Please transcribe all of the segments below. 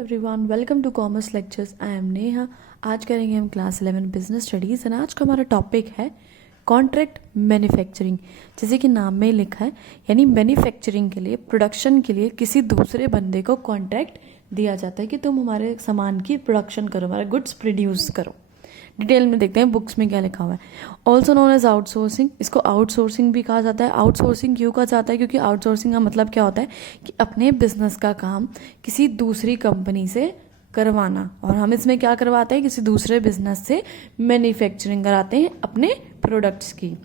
Everyone, welcome to commerce lectures. I am Neha. आज करेंगे हम क्लास 11 बिजनेस स्टडीज़ एंड आज का हमारा टॉपिक है कॉन्ट्रैक्ट मैन्युफैक्चरिंग। जैसे कि नाम में लिखा है, यानी मैन्युफैक्चरिंग के लिए, प्रोडक्शन के लिए किसी दूसरे बंदे को कॉन्ट्रैक्ट दिया जाता है कि तुम हमारे सामान की प्रोडक्शन करो, हमारे गुड्स प्रोड्यूस करो। डिटेल में देखते हैं बुक्स में क्या लिखा हुआ है। ऑल्सो नोन एज आउटसोर्सिंग, इसको आउटसोर्सिंग भी कहा जाता है। आउटसोर्सिंग क्यों कहा जाता है? क्योंकि आउटसोर्सिंग का मतलब क्या होता है कि अपने बिजनेस का काम किसी दूसरी कंपनी से करवाना, और हम इसमें क्या करवाते हैं, किसी दूसरे बिजनेस से मैन्युफैक्चरिंग कराते हैं अपने प्रोडक्ट्स की।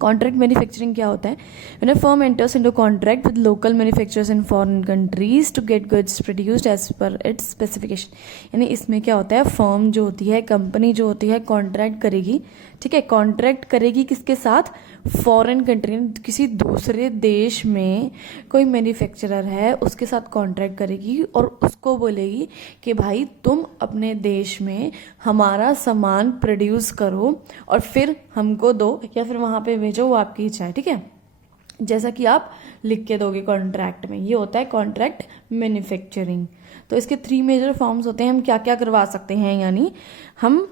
कॉन्ट्रैक्ट मैन्युफैक्चरिंग क्या होता है? When a firm enters into contract with local manufacturers in foreign countries to get goods produced as per its specification. यानी इसमें क्या होता है, फर्म जो होती है, कंपनी जो होती है, कॉन्ट्रैक्ट करेगी, ठीक है, कॉन्ट्रैक्ट करेगी किसके साथ? फॉरेन कंट्री, किसी दूसरे देश में कोई मैन्युफैक्चरर है उसके साथ कॉन्ट्रैक्ट करेगी और उसको बोलेगी कि भाई तुम अपने देश में हमारा सामान प्रोड्यूस करो और फिर हमको दो, या फिर वहाँ पे भेजो, वो आपकी इच्छा है, ठीक है, जैसा कि आप लिख के दोगे कॉन्ट्रैक्ट में। ये होता है कॉन्ट्रैक्ट मैन्युफैक्चरिंग। तो इसके 3 मेजर फॉर्म्स होते हैं। हम क्या क्या करवा सकते हैं, यानी हम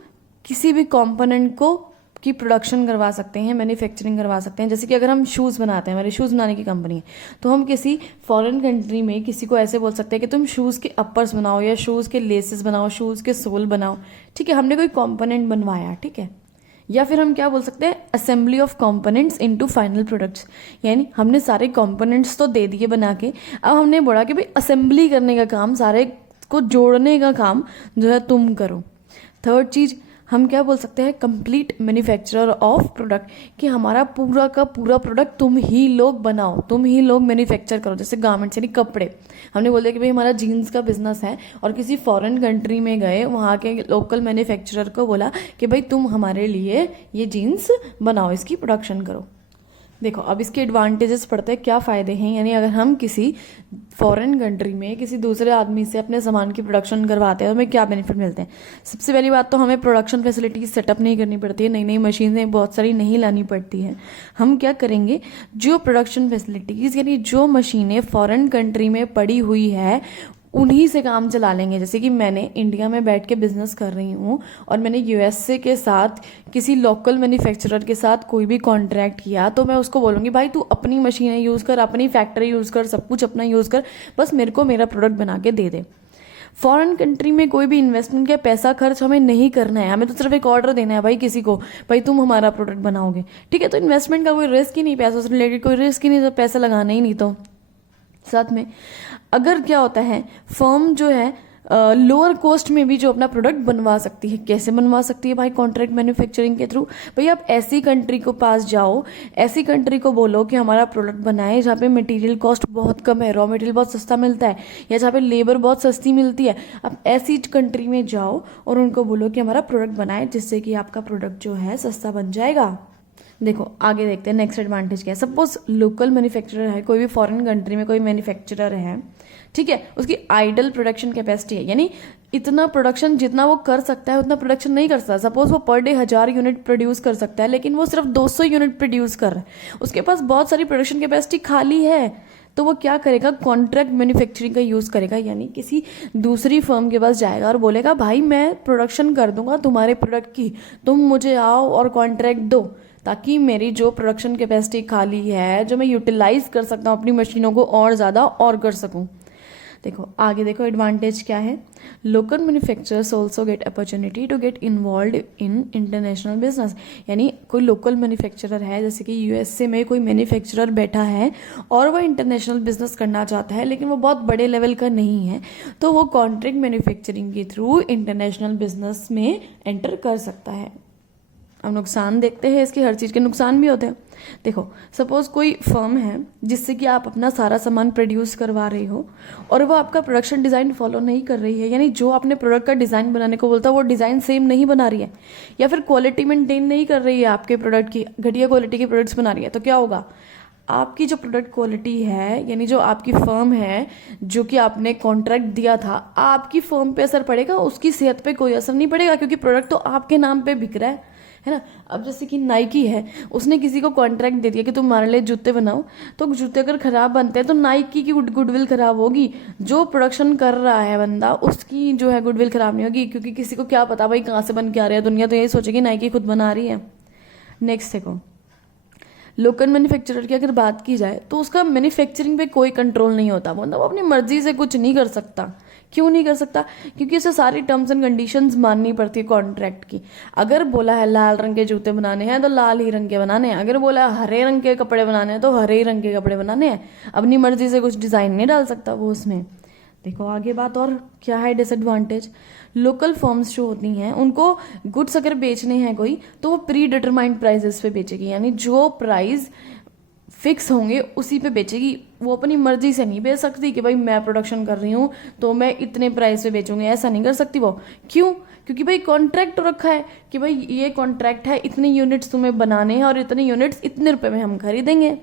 किसी भी कंपोनेंट को की प्रोडक्शन करवा सकते हैं, मैन्युफैक्चरिंग करवा सकते हैं। जैसे कि अगर हम शूज़ बनाते हैं, हमारी शूज़ बनाने की कंपनी है, तो हम किसी फॉरेन कंट्री में किसी को ऐसे बोल सकते हैं कि तुम शूज़ के अपर्स बनाओ, या शूज़ के लेसेस बनाओ, शूज़ के सोल बनाओ, ठीक है, हमने कोई कंपोनेंट बनवाया, ठीक है। या फिर हम क्या बोल सकते हैं, assembly of components into final products, यानी हमने सारे कंपोनेंट्स तो दे दिए बना के, अब हमने बोला कि भाई असेंबली करने का काम, सारे को जोड़ने का काम जो है तुम करो। थर्ड चीज़ हम क्या बोल सकते हैं, कंप्लीट मैन्युफैक्चरर ऑफ प्रोडक्ट, कि हमारा पूरा का पूरा प्रोडक्ट तुम ही लोग बनाओ, तुम ही लोग मैन्युफैक्चर करो। जैसे गारमेंट्स यानी कपड़े, हमने बोल दिया कि भाई हमारा जीन्स का बिजनेस है और किसी फॉरेन कंट्री में गए, वहाँ के लोकल मैन्युफैक्चरर को बोला कि भाई तुम हमारे लिए ये जीन्स बनाओ, इसकी प्रोडक्शन करो। देखो अब इसके एडवांटेजेस पढ़ते हैं, क्या फ़ायदे हैं। यानी अगर हम किसी फॉरेन कंट्री में किसी दूसरे आदमी से अपने सामान की प्रोडक्शन करवाते हैं तो हमें क्या बेनिफिट मिलते हैं। सबसे पहली बात तो हमें प्रोडक्शन फैसिलिटीज सेटअप नहीं करनी पड़ती है, नई नई मशीनें बहुत सारी नहीं लानी पड़ती है। हम क्या करेंगे, जो प्रोडक्शन फैसिलिटीज़ यानी जो मशीनें फॉरेन कंट्री में पड़ी हुई है उन्हीं से काम चला लेंगे। जैसे कि मैंने इंडिया में बैठ के बिजनेस कर रही हूँ और मैंने यूएसए के साथ किसी लोकल मैन्युफैक्चरर के साथ कोई भी कॉन्ट्रैक्ट किया, तो मैं उसको बोलूँगी भाई तू अपनी मशीनें यूज़ कर, अपनी फैक्ट्री यूज़ कर, सब कुछ अपना यूज़ कर, बस मेरे को मेरा प्रोडक्ट बना के दे दे। फॉरेन कंट्री में कोई भी इन्वेस्टमेंट का पैसा खर्च हमें नहीं करना है, हमें तो सिर्फ एक ऑर्डर देना है भाई किसी को, भाई तुम हमारा प्रोडक्ट बनाओगे, ठीक है। तो इन्वेस्टमेंट का कोई रिस्क ही नहीं, पैसों से रिलेटेड कोई रिस्क ही नहीं, तो पैसा लगाना ही नहीं। तो साथ में अगर क्या होता है, फर्म जो है लोअर कॉस्ट में भी जो अपना प्रोडक्ट बनवा सकती है। कैसे बनवा सकती है भाई? कॉन्ट्रैक्ट मैन्युफैक्चरिंग के थ्रू। भाई आप ऐसी कंट्री को पास जाओ, ऐसी कंट्री को बोलो कि हमारा प्रोडक्ट बनाए जहाँ पे मटेरियल कॉस्ट बहुत कम है, रॉ मटेरियल बहुत सस्ता मिलता है, या जहाँ पे लेबर बहुत सस्ती मिलती है। आप ऐसी कंट्री में जाओ और उनको बोलो कि हमारा प्रोडक्ट बनाए, जिससे कि आपका प्रोडक्ट जो है सस्ता बन जाएगा। देखो आगे देखते हैं नेक्स्ट एडवांटेज क्या है। सपोज लोकल मैन्युफैक्चरर है, कोई भी फॉरेन कंट्री में कोई मैन्युफैक्चरर है, ठीक है, उसकी आइडल प्रोडक्शन कैपेसिटी है, यानी इतना प्रोडक्शन जितना वो कर सकता है उतना प्रोडक्शन नहीं कर सकता। सपोज वो पर डे 1000 यूनिट प्रोड्यूस कर सकता है, लेकिन वो सिर्फ 200 यूनिट प्रोड्यूस कर रहा है, उसके पास बहुत सारी प्रोडक्शन कैपेसिटी खाली है। तो वो क्या करेगा, कॉन्ट्रैक्ट मैन्युफैक्चरिंग का यूज़ करेगा, यानी किसी दूसरी फर्म के पास जाएगा और बोलेगा भाई मैं प्रोडक्शन कर दूंगा तुम्हारे प्रोडक्ट की, तुम मुझे आओ और कॉन्ट्रैक्ट दो, ताकि मेरी जो प्रोडक्शन कैपेसिटी खाली है, जो मैं यूटिलाइज कर सकता हूँ अपनी मशीनों को और ज़्यादा और कर सकूँ। देखो आगे देखो एडवांटेज क्या है। Local manufacturers also get opportunity to get involve in international business, यानी कोई लोकल मैन्युफैक्चरर है, जैसे कि यूएसए में कोई मैन्युफैक्चरर बैठा है और वह इंटरनेशनल बिजनेस करना चाहता है, लेकिन वो बहुत बड़े लेवल का नहीं है, तो वो कॉन्ट्रैक्ट मैन्युफैक्चरिंग के थ्रू इंटरनेशनल बिजनेस में एंटर कर सकता है। अब नुकसान देखते हैं इसके, हर चीज़ के नुकसान भी होते हैं। देखो सपोज कोई फर्म है जिससे कि आप अपना सारा सामान प्रोड्यूस करवा रहे हो और वो आपका प्रोडक्शन डिज़ाइन फॉलो नहीं कर रही है, यानी जो आपने प्रोडक्ट का डिज़ाइन बनाने को बोलता है वो डिज़ाइन सेम नहीं बना रही है, या फिर क्वालिटी मेंटेन नहीं कर रही है, आपके प्रोडक्ट की घटिया क्वालिटी के प्रोडक्ट्स बना रही है, तो क्या होगा, आपकी जो प्रोडक्ट क्वालिटी है, यानी जो आपकी फर्म है, जो कि आपने कॉन्ट्रैक्ट दिया था, आपकी फर्म पे असर पड़ेगा, उसकी सेहत पे कोई असर नहीं पड़ेगा, क्योंकि प्रोडक्ट तो आपके नाम पे बिक रहा है, है ना। अब जैसे कि नाइकी है, उसने किसी को कॉन्ट्रैक्ट दे दिया कि तुम हमारे लिए जूते बनाओ, तो जूते अगर खराब बनते हैं तो नाइकी की गुडविल खराब होगी, जो प्रोडक्शन कर रहा है बंदा उसकी जो है गुडविल खराब नहीं होगी, क्योंकि किसी को क्या पता भाई कहाँ से बन के आ रहा है, दुनिया तो यही सोचेगी नाइकी खुद बना रही है। नेक्स्ट देखो, लोकल मैन्युफैक्चरर की अगर बात की जाए तो उसका मैन्युफैक्चरिंग पे कोई कंट्रोल नहीं होता, मतलब वो अपनी मर्जी से कुछ नहीं कर सकता। क्यों नहीं कर सकता? क्योंकि उसे सारी टर्म्स एंड कंडीशंस माननी पड़ती है कॉन्ट्रैक्ट की। अगर बोला है लाल रंग के जूते बनाने हैं तो लाल ही रंग के बनाने हैं, अगर बोला है हरे रंग के कपड़े बनाने हैं तो हरे ही रंग के कपड़े बनाने हैं। अपनी मर्जी से कुछ डिज़ाइन नहीं डाल सकता वो उसमें। देखो आगे बात और क्या है डिसएडवांटेज। लोकल फर्म्स जो होती हैं उनको गुड्स अगर बेचने हैं कोई, तो वो प्री डिटरमाइंड प्राइजेस पे बेचेगी, यानी जो प्राइस फिक्स होंगे उसी पे बेचेगी। वो अपनी मर्जी से नहीं बेच सकती कि भाई मैं प्रोडक्शन कर रही हूँ तो मैं इतने प्राइस पे बेचूंगी, ऐसा नहीं कर सकती वो। क्यों? क्योंकि भाई कॉन्ट्रैक्ट रखा है कि भाई ये कॉन्ट्रैक्ट है, इतने यूनिट्स तुम्हें बनाने हैं और इतने यूनिट्स इतने रुपए में हम खरीदेंगे।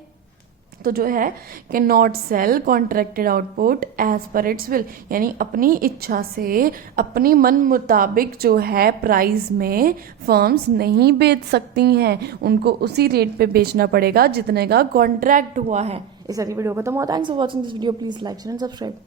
तो जो है can not sell contracted output as per its will, यानी अपनी इच्छा से अपनी मन मुताबिक जो है प्राइस में फर्म्स नहीं बेच सकती हैं, उनको उसी रेट पे बेचना पड़ेगा जितने का कॉन्ट्रैक्ट हुआ है। इस सारी वीडियो खत्म हुआ। Thanks for watching this video, please like and subscribe.